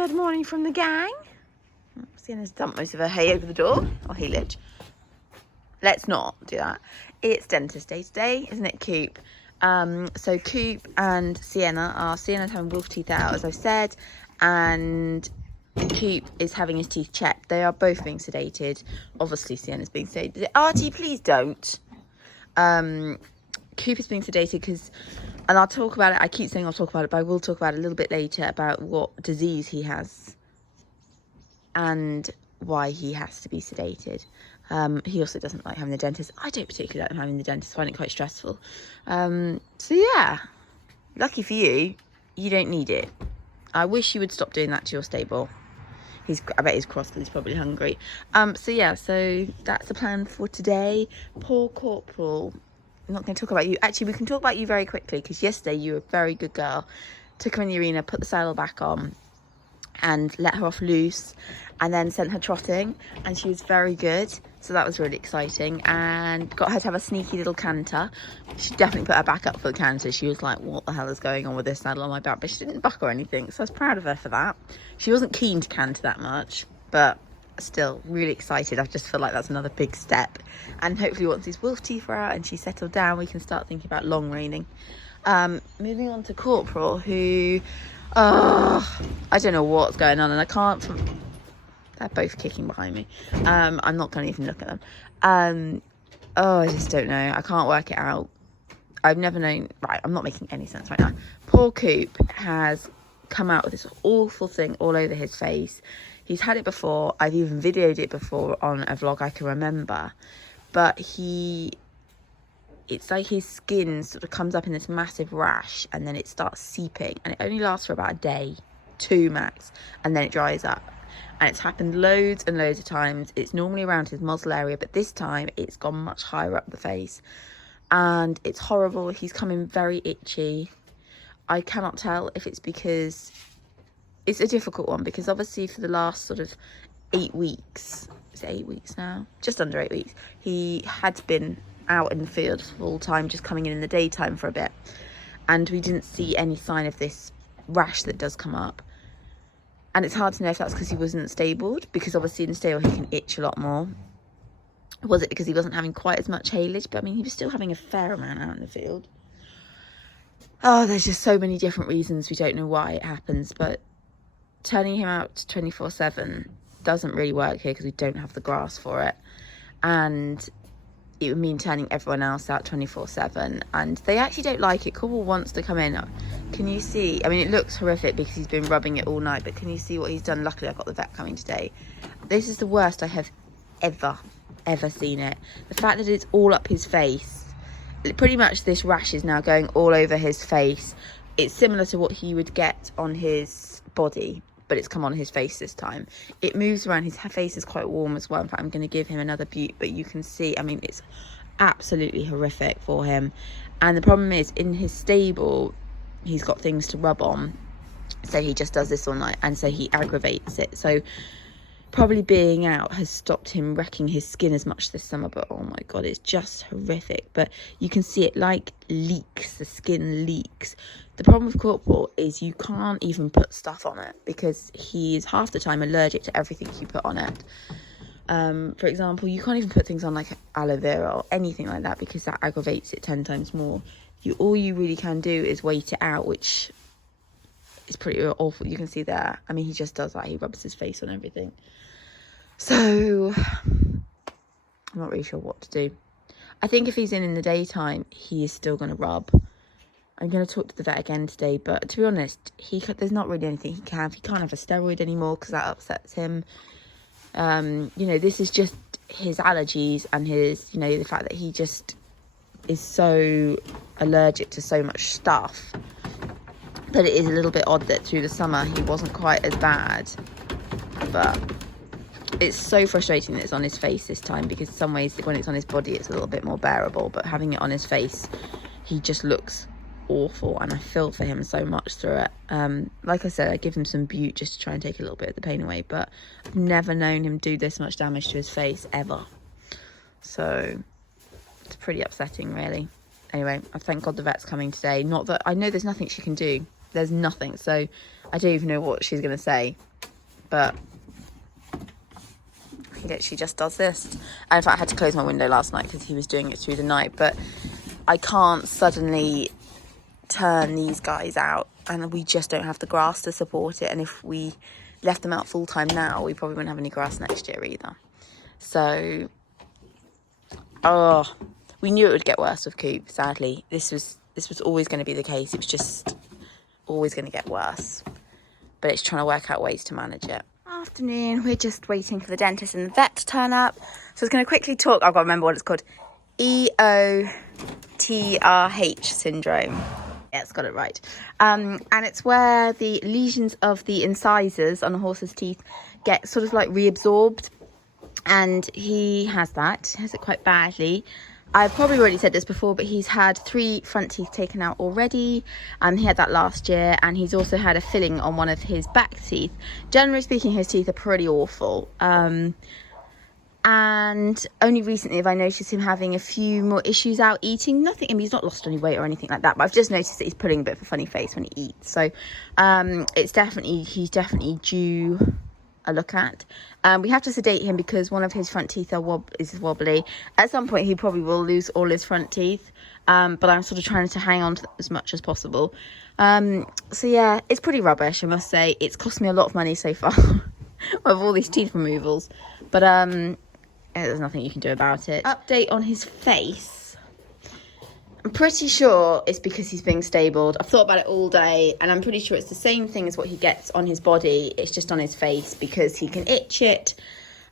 Good morning from the gang. Sienna's dumped most of her hay over the door, or haylage. Let's not do that. It's dentist day today, isn't it, Coop? So Coop and Sienna's having wolf teeth out, as I've said, and Coop is having his teeth checked. They are both being sedated. Obviously, Sienna's being sedated. Artie, please don't. Coop is being sedated because, and I'll talk about it. I keep saying I'll talk about it, but I will talk about it a little bit later about what disease he has and why he has to be sedated. He also doesn't like having the dentist. I don't particularly like having the dentist. I find it quite stressful. So yeah, lucky for you, you don't need it. I wish you would stop doing that to your stable. I bet he's cross because he's probably hungry. So yeah, so that's the plan for today. Poor Corporal. I'm not going to talk about you. Actually, we can talk about you very quickly because yesterday you were a very good girl. Took her in the arena, put the saddle back on and let her off loose, and then sent her trotting, and she was very good. So that was really exciting, and got her to have a sneaky little canter. She definitely put her back up for the canter. She was like, what the hell is going on with this saddle on my back? But she didn't buck or anything, so I was proud of her for that. She wasn't keen to canter that much, but still really excited. I just feel like that's another big step, and hopefully once these wolf teeth are out and she's settled down, we can start thinking about long reining. Moving on to Corporal, who I don't know what's going on, and I can't. They're both kicking behind me. I'm not going to even look at them. I just don't know. I can't work it out. I've never known. Right, I'm not making any sense right now. Poor Coop has come out with this awful thing all over his face. He's had it before. I've even videoed it before on a vlog I can remember. But it's like his skin sort of comes up in this massive rash, and then it starts seeping, and it only lasts for about a day, 2 max, and then it dries up. And it's happened loads and loads of times. It's normally around his muzzle area, but this time it's gone much higher up the face, and it's horrible. He's coming very itchy. I cannot tell if it's because it's a difficult one, because obviously for the last sort of 8 weeks, is it 8 weeks now? Just under 8 weeks, he had been out in the field full time, just coming in the daytime for a bit, and we didn't see any sign of this rash that does come up. And it's hard to know if that's because he wasn't stabled, because obviously in the stable he can itch a lot more. Was it because he wasn't having quite as much haylage? But I mean, he was still having a fair amount out in the field. Oh, there's just so many different reasons we don't know why it happens, but turning him out 24/7 doesn't really work here because we don't have the grass for it, and it would mean turning everyone else out 24/7, and they actually don't like it. Corporal wants to come in. Can you see? I mean, it looks horrific because he's been rubbing it all night, but can you see what he's done? Luckily, I've got the vet coming today. This is the worst I have ever seen it. The fact that it's all up his face, pretty much this rash is now going all over his face. It's similar to what he would get on his body, but it's come on his face this time. It moves around. His face is quite warm as well. In fact, I'm going to give him another butte, but you can see, I mean, it's absolutely horrific for him. And the problem is, in his stable, he's got things to rub on, so he just does this all night, and so he aggravates it. So probably being out has stopped him wrecking his skin as much this summer, but oh my god, it's just horrific. But you can see it like leaks, the skin leaks. The problem with Corporal is you can't even put stuff on it because he is half the time allergic to everything you put on it. For example, you can't even put things on like aloe vera or anything like that because that aggravates it 10 times more. All you really can do is wait it out, which is pretty awful. You can see there. I mean, he just does that. He rubs his face on everything. So I'm not really sure what to do. I think if he's in the daytime, he is still going to rub. I'm going to talk to the vet again today, but to be honest, there's not really anything he can have. He can't have a steroid anymore because that upsets him. You know, this is just his allergies and his, you know, the fact that he just is so allergic to so much stuff that it is a little bit odd that through the summer he wasn't quite as bad. But it's so frustrating that it's on his face this time, because in some ways when it's on his body it's a little bit more bearable, but having it on his face, he just looks awful, and I feel for him so much through it. Like I said, I give him some butte just to try and take a little bit of the pain away, but I've never known him do this much damage to his face ever, so it's pretty upsetting really. Anyway, I thank God the vet's coming today. Not that I know there's nothing she can do. there's nothing. So I don't even know what she's going to say. But he literally just does this. And in fact, I had to close my window last night because he was doing it through the night. But I can't suddenly turn these guys out, and we just don't have the grass to support it. And if we left them out full time now, we probably wouldn't have any grass next year either. So, we knew it would get worse with Coop, sadly. This was always going to be the case. It was just always going to get worse. But it's trying to work out ways to manage it. Afternoon, we're just waiting for the dentist and the vet to turn up. So I was going to quickly talk, I've got to remember what it's called. EOTRH syndrome. Yeah, it's got it right. And it's where the lesions of the incisors on a horse's teeth get sort of like reabsorbed. And he has that. He has it quite badly. I've probably already said this before, but he's had 3 front teeth taken out already. He had that last year, and he's also had a filling on one of his back teeth. Generally speaking, his teeth are pretty awful. And only recently have I noticed him having a few more issues out eating. Nothing, I mean, he's not lost any weight or anything like that, but I've just noticed that he's putting a bit of a funny face when he eats. So he's definitely due a look at. We have to sedate him because one of his front teeth is wobbly. At some point he probably will lose all his front teeth, but I'm sort of trying to hang on to them as much as possible. So yeah, it's pretty rubbish, I must say. It's cost me a lot of money so far with all these teeth removals, but there's nothing you can do about it. Update on his face. I'm pretty sure it's because he's being stabled. I've thought about it all day, and I'm pretty sure it's the same thing as what he gets on his body. It's just on his face because he can itch it.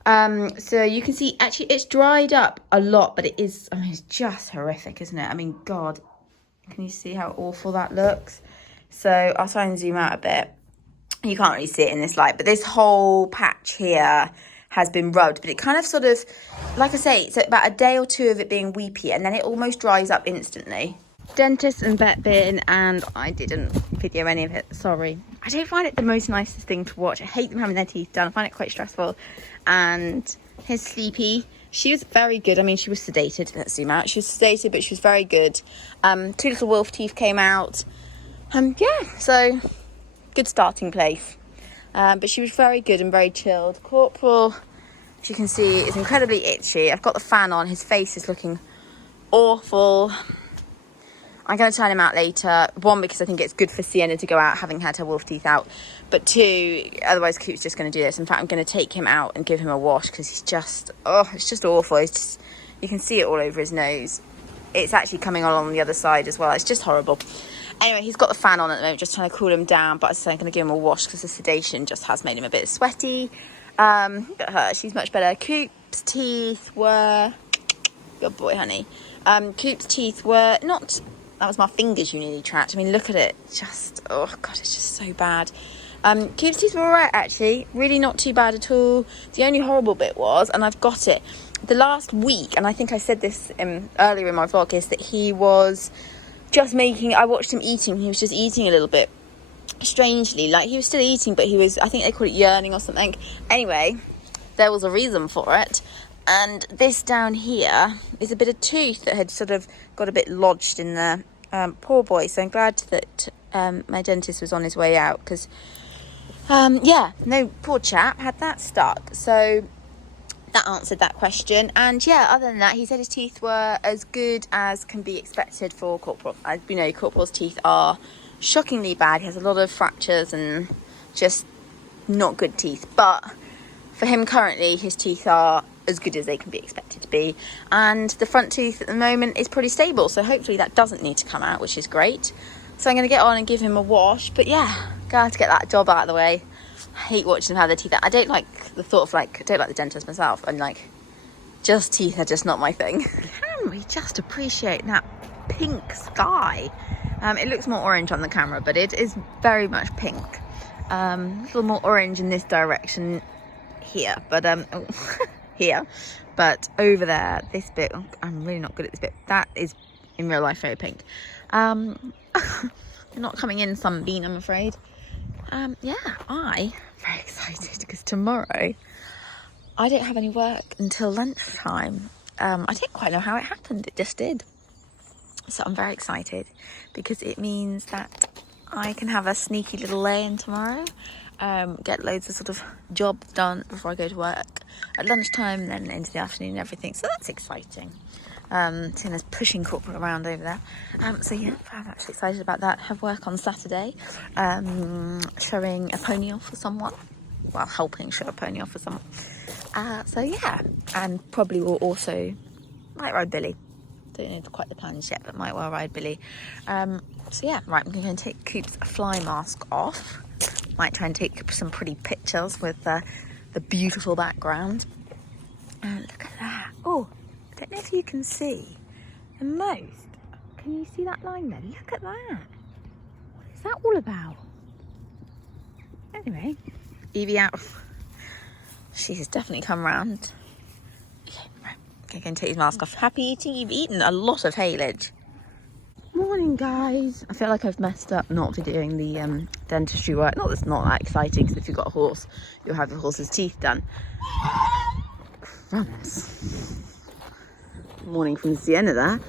So you can see, actually, it's dried up a lot, but it is, I mean, it's just horrific, isn't it? I mean, God, can you see how awful that looks? So I'll try and zoom out a bit. You can't really see it in this light, but this whole patch here has been rubbed, but it kind of sort of, like I say, it's about a day or 2 of it being weepy, and then it almost dries up instantly. Dentist and vet bin, and I didn't video any of it, sorry. I don't find it the most nicest thing to watch. I hate them having their teeth done. I find it quite stressful. And here's Sleepy. She was very good. I mean, she was sedated. Let's zoom out. She was sedated, but she was very good. 2 little wolf teeth came out. Yeah, so good starting place. But she was very good and very chilled. Corporal, as you can see, is incredibly itchy. I've got the fan on. His face is looking awful. I'm going to turn him out later. 1, because I think it's good for Sienna to go out having had her wolf teeth out. But 2, otherwise Coop's just going to do this. In fact, I'm going to take him out and give him a wash because he's just, it's just awful. It's just, you can see it all over his nose. It's actually coming along the other side as well. It's just horrible. Anyway, he's got the fan on at the moment, just trying to cool him down. But I'm going to give him a wash because the sedation just has made him a bit sweaty. Look at her. She's much better. Coop's teeth were... Good boy, honey. Coop's teeth were not... That was my fingers you nearly trapped. I mean, look at it. Just... Oh, God, it's just so bad. Coop's teeth were all right, actually. Really not too bad at all. The only horrible bit was, and I've got it, the last week, and I think I said this earlier in my vlog, is that he was... just making, I watched him eating, he was just eating a little bit strangely, like he was still eating, but he was, I think they call it yearning or something. Anyway, there was a reason for it, and this down here is a bit of tooth that had sort of got a bit lodged in there. Poor boy. So I'm glad that my dentist was on his way out, because yeah, no, poor chap had that stuck. So that answered that question. And yeah, other than that, he said his teeth were as good as can be expected for Corporal. You know, Corporal's teeth are shockingly bad. He has a lot of fractures and just not good teeth. But for him currently, his teeth are as good as they can be expected to be. And the front tooth at the moment is pretty stable. So hopefully that doesn't need to come out, which is great. So I'm going to get on and give him a wash. But yeah, got to get that job out of the way. I hate watching them have their teeth out. I don't like the thought of, like, I don't like the dentist myself. I'm like, just teeth are just not my thing. Can we just appreciate that pink sky? It looks more orange on the camera, but it is very much pink. A little more orange in this direction here, but here. But over there, this bit, I'm really not good at this bit. That is in real life very pink. Not coming in sunbeam, I'm afraid. Yeah, I'm very excited because tomorrow I don't have any work until lunchtime. I don't quite know how it happened, it just did. So I'm very excited because it means that I can have a sneaky little lay-in tomorrow. Get loads of sort of jobs done before I go to work at lunchtime, and then into the afternoon and everything. So that's exciting. Sienna's pushing Corporal around over there. So yeah, I'm actually excited about that. Have work on Saturday, showing a pony off for someone. Well, helping show a pony off for someone. So yeah, and probably will also might ride Billy. Don't know quite the plans yet, but might well ride Billy. So yeah, right, I'm going to take Coop's fly mask off. Might try and take some pretty pictures with the beautiful background. And look at that. Oh, I don't know if you can see the most. Can you see that line there? Look at that. What is that all about? Anyway, Evie out. She has definitely come round. Okay, right. Okay, going to take his mask off. Happy eating? You've eaten a lot of haylage. Morning, guys. I feel like I've messed up not doing the dentistry work. Not that it's not that exciting, because if you've got a horse, you'll have your horse's teeth done. Crumbs. Morning from Sienna there.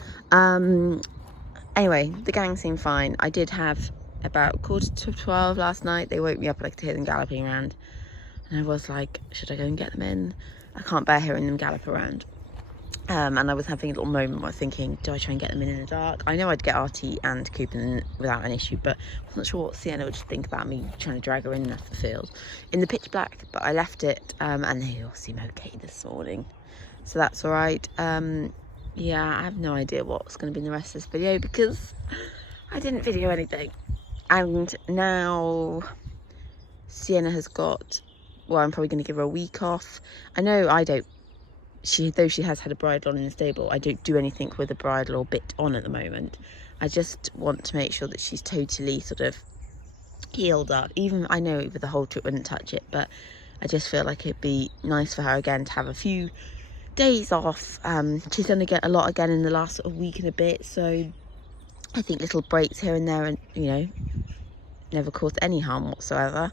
Anyway, the gang seemed fine. I did have about 11:45 last night. They woke me up and I could hear them galloping around. And I was like, should I go and get them in? I can't bear hearing them gallop around. And I was having a little moment where I was thinking, do I try and get them in the dark? I know I'd get RT and Coop in without an issue, but I wasn't sure what Sienna would think about me trying to drag her in off the field in the pitch black. But I left it, and they all seem okay this morning, so that's all right. Yeah, I have no idea what's going to be in the rest of this video because I didn't video anything. And now Sienna has got, well, I'm probably going to give her a week off. I know I don't. Though she has had a bridle on in the stable, I don't do anything with a bridle or bit on at the moment. I just want to make sure that she's totally sort of healed up. Even I know with the whole trip wouldn't touch it, but I just feel like it'd be nice for her again to have a few days off. She's going to get a lot again in the last sort of week and a bit, so I think little breaks here and there, and you know, never caused any harm whatsoever.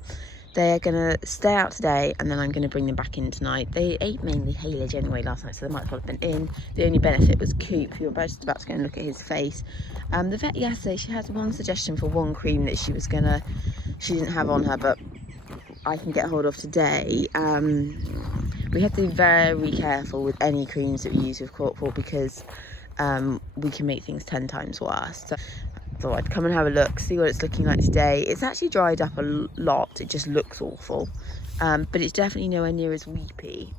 They are going to stay out today, and then I'm going to bring them back in tonight. They ate mainly haylage anyway last night, so they might as well have been in. The only benefit was Coop. You were just about to go and look at his face. The vet yesterday, she had one suggestion for one cream that she didn't have on her, but I can get hold of today. We have to be very careful with any creams that we use with Corporal because we can make things 10 times worse. So I thought I'd come and have a look, see what it's looking like today. It's actually dried up a lot. It just looks awful, but it's definitely nowhere near as weepy.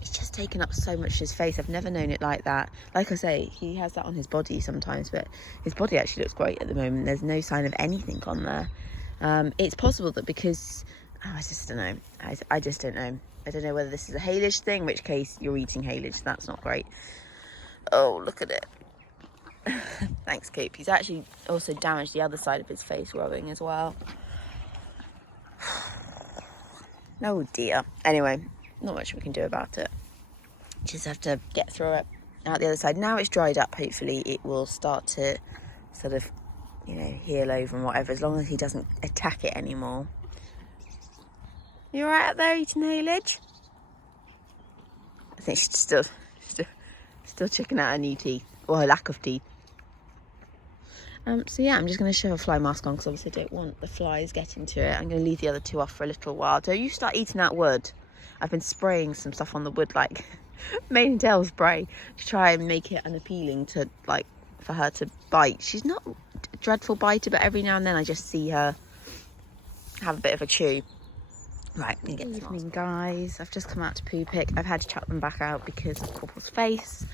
It's just taken up so much of his face. I've never known it like that. Like I say, he has that on his body sometimes, but his body actually looks great at the moment. There's no sign of anything on there. It's possible that because I just don't know. I just don't know. I don't know whether this is a haylage thing, in which case you're eating haylage. That's not great. Oh, look at it. Thanks, Coop. He's actually also damaged the other side of his face rowing as well. Oh dear. Anyway, not much we can do about it. Just have to get through it. Out the other side. Now it's dried up, hopefully it will start to sort of, you know, heal over and whatever, as long as he doesn't attack it anymore. You alright up there eating haylage? I think she's still checking out her new teeth, or her lack of teeth. So yeah, I'm just going to show a fly mask on because obviously I don't want the flies getting to it. I'm going to leave the other two off for a little while. Don't you start eating that wood. I've been spraying some stuff on the wood, like mane and tail spray, to try and make it unappealing to, like, for her to bite. She's not a dreadful biter, but every now and then I just see her have a bit of a chew. Right, I'm gonna get some evening, guys. I've just come out to poo pick. I've had to chuck them back out because of Corporal's face.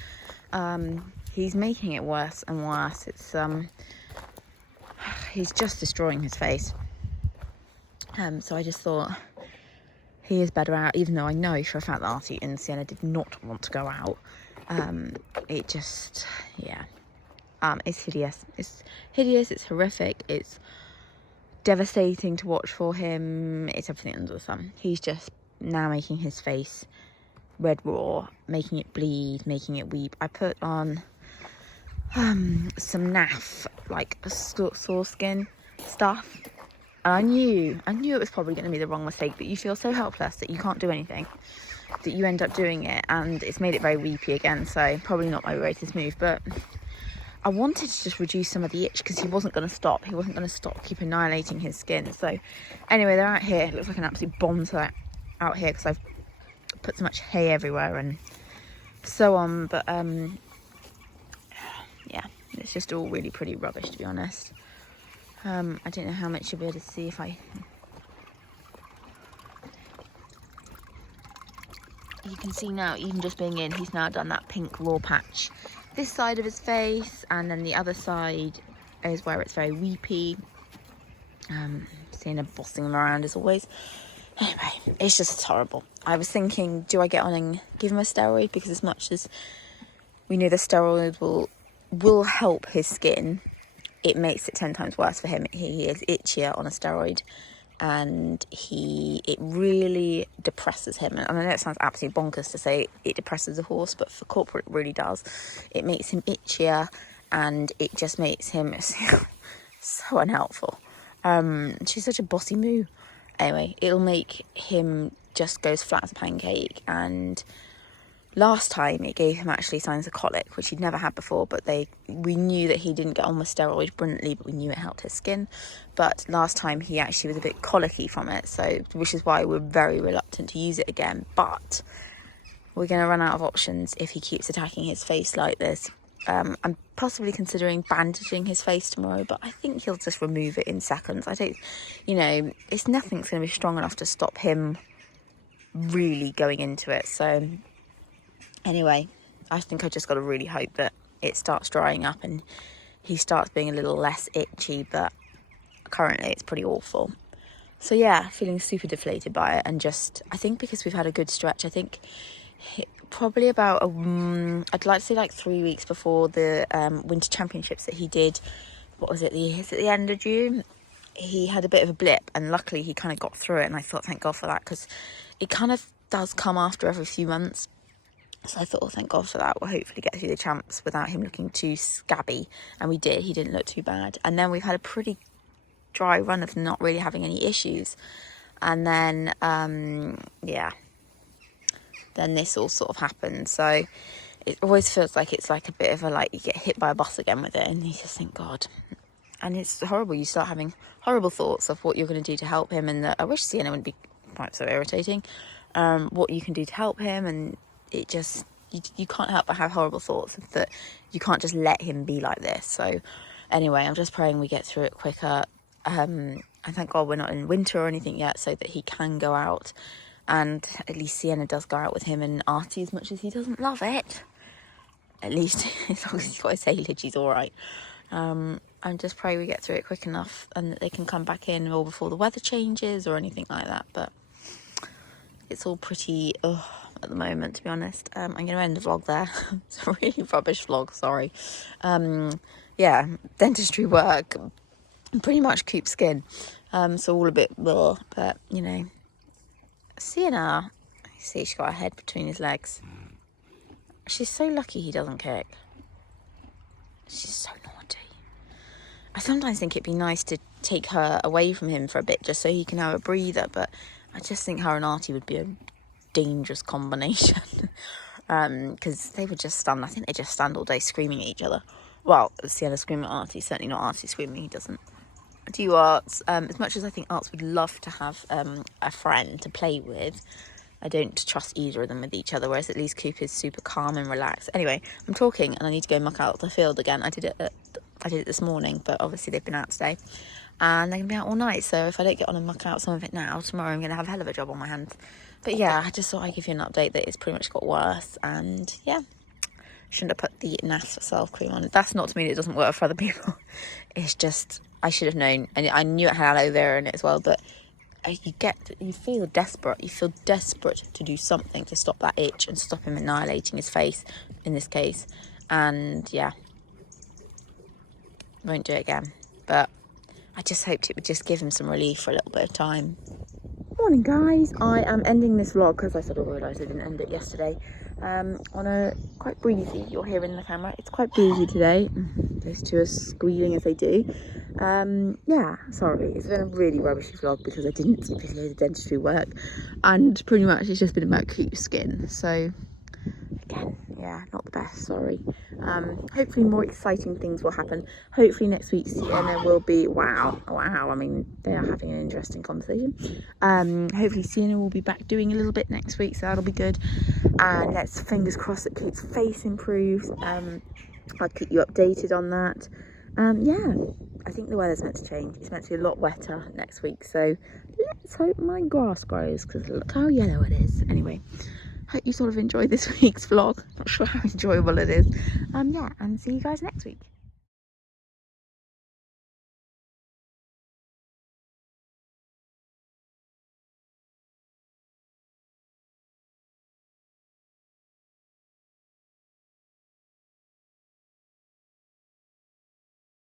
He's making it worse and worse. It's he's just destroying his face. So I just thought he is better out, even though I know for a fact that Artie and Sienna did not want to go out. It just, yeah, it's hideous. It's hideous. It's horrific. It's devastating to watch for him. It's everything under the sun. He's just now making his face red raw, making it bleed, making it weep. I put on some naff, like sore skin stuff, and I knew it was probably going to be the wrong mistake, but you feel so helpless that you can't do anything, that you end up doing it, and it's made it very weepy again. So probably not my greatest move, but I wanted to just reduce some of the itch because he wasn't going to stop. He wasn't going to stop keep annihilating his skin. So anyway, they're out here. It looks like an absolute bonfire out here because I've put so much hay everywhere and so on. But yeah, it's just all really pretty rubbish, to be honest. I don't know how much you'll be able to see if I... You can see now, even just being in, he's now done that pink raw patch this side of his face, and then the other side is where it's very weepy. Seeing her bossing him around as always. Anyway, it's horrible. I was thinking, do I get on and give him a steroid? Because as much as we know the steroid will help his skin, it makes it 10 times worse for him. He is itchier on a steroid, and it really depresses him. And I know it sounds absolutely bonkers to say it depresses a horse, but for Corporal it really does. It makes him itchier, and it just makes him so unhelpful. She's such a bossy moo. Anyway, it'll make him just go as flat as a pancake. And last time it gave him actually signs of colic, which he'd never had before, but we knew that he didn't get on with steroid brilliantly, but we knew it helped his skin. But last time he actually was a bit colicky from it, so which is why we're very reluctant to use it again. But we're going to run out of options if he keeps attacking his face like this. I'm possibly considering bandaging his face tomorrow, but I think he'll just remove it in seconds. I don't, it's nothing's going to be strong enough to stop him really going into it. So anyway, I think I just got to really hope that it starts drying up and he starts being a little less itchy, but currently it's pretty awful. So yeah, feeling super deflated by it, and I think because we've had a good stretch, I think probably about I'd like to say like 3 weeks before the winter championships that he did, what was it, at the end of June, he had a bit of a blip, and luckily he kind of got through it, and I thought thank God for that, because it kind of does come after every few months. So I thought, oh, thank God for that. We'll hopefully get through the champs without him looking too scabby. And we did. He didn't look too bad. And then we've had a pretty dry run of not really having any issues. And then, yeah, then this all sort of happened. So it always feels like it's like a bit of you get hit by a bus again with it. And you just think, God. And it's horrible. You start having horrible thoughts of what you're going to do to help him. And I wish Sienna wouldn't be quite so irritating. What you can do to help him, and it just you can't help but have horrible thoughts that you can't just let him be like this. So anyway, I'm just praying we get through it quicker, and thank God we're not in winter or anything yet, so that he can go out, and at least Sienna does go out with him and Artie, as much as he doesn't love it. At least as long as he's got his haylage, he's all right. And just pray we get through it quick enough and that they can come back in all before the weather changes or anything like that. But it's all pretty at the moment, to be honest. I'm going to end the vlog there. It's a really rubbish vlog, sorry. Yeah, dentistry work, pretty much coop skin. So all a bit blah, but Sienna, see, she's got her head between his legs. She's so lucky he doesn't kick. She's so naughty. I sometimes think it'd be nice to take her away from him for a bit just so he can have a breather, but I just think her and Artie would be a dangerous combination, because they would just stand. I think they just stand all day screaming at each other. Well, Sienna screaming at Artie, certainly not Artie screaming. He doesn't. Do you, Arts? As much as I think Arts would love to have a friend to play with, I don't trust either of them with each other, whereas at least Coop is super calm and relaxed. Anyway, I'm talking and I need to go muck out the field again. I did it this morning, but obviously they've been out today and they're going to be out all night, so if I don't get on and muck out some of it now, tomorrow I'm going to have a hell of a job on my hands. But yeah, I just thought I'd give you an update that it's pretty much got worse, and yeah, shouldn't have put the NAS self cream on it. That's not to mean it doesn't work for other people. It's just, I should have known, and I knew it had aloe vera in it as well, but you feel desperate. You feel desperate to do something to stop that itch and stop him annihilating his face, in this case. And yeah, won't do it again. But I just hoped it would just give him some relief for a little bit of time. Morning, guys. I am ending this vlog because I sort of realised I didn't end it yesterday. On a quite breezy, you'll hear in the camera, it's quite breezy today. Those two are squealing as they do. Yeah, sorry, it's been a really rubbishy vlog because I didn't video the dentistry work, and pretty much it's just been about coop skin. So again, yeah, not the best, sorry. Hopefully more exciting things will happen. Hopefully next week Sienna will be, wow, I mean, they are having an interesting conversation. Hopefully Sienna will be back doing a little bit next week, so that'll be good. And let's fingers crossed that Kate's face improves. I'll keep you updated on that. Yeah, I think the weather's meant to change. It's meant to be a lot wetter next week, so let's hope my grass grows, because look how yellow it is. Anyway, hope you sort of enjoyed this week's vlog. Not sure how enjoyable it is. Yeah, and see you guys next week.